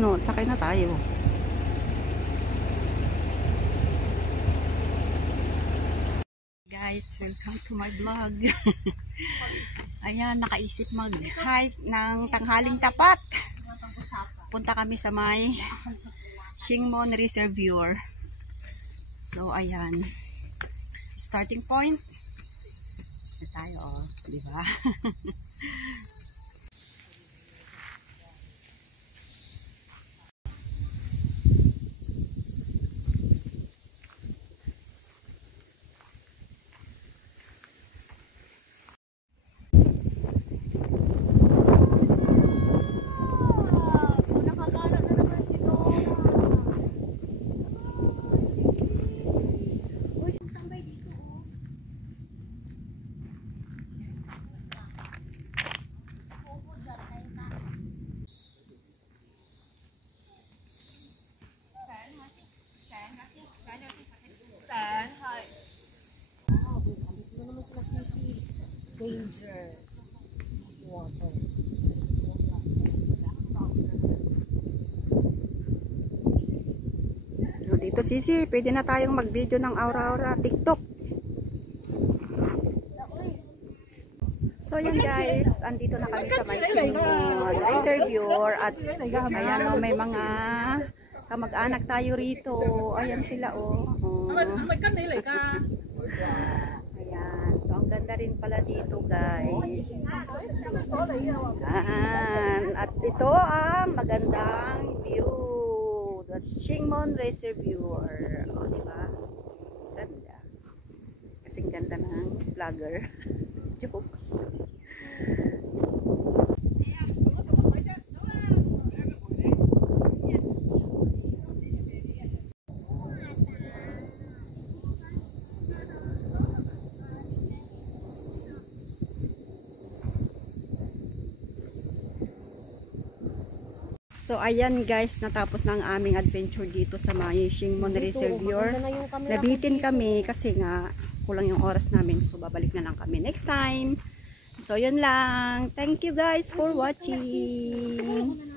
puno, sakay na tayo. Guys, welcome to my vlog. Ayan, nakaisip mag-hike ng tanghaling tapat. Punta kami sa may Shingmon Reservoir. So, ayan. Starting point. Ito tayo, oh, di ba? Danger water. So, dito Sisi, pwede na tayong mag-video ng aura-aura TikTok. So yan guys, andito na kami sa may Shingmon Reservoir at ayan o, may mga kamag-anak tayo rito. Ayan sila o. Ayan, so ang ganda rin pala dito guys. Ayan, at ito ang magandang view. That's Shingmon Reservoir. O, diba? Ganda. Kasing ganda ng vlogger. Joke. So ayan guys, natapos na ang aming adventure dito sa may Shingmon Reservoir. Nabitin kami kasi nga kulang yung oras namin, so babalik na lang kami next time. So yun lang. Thank you guys for watching.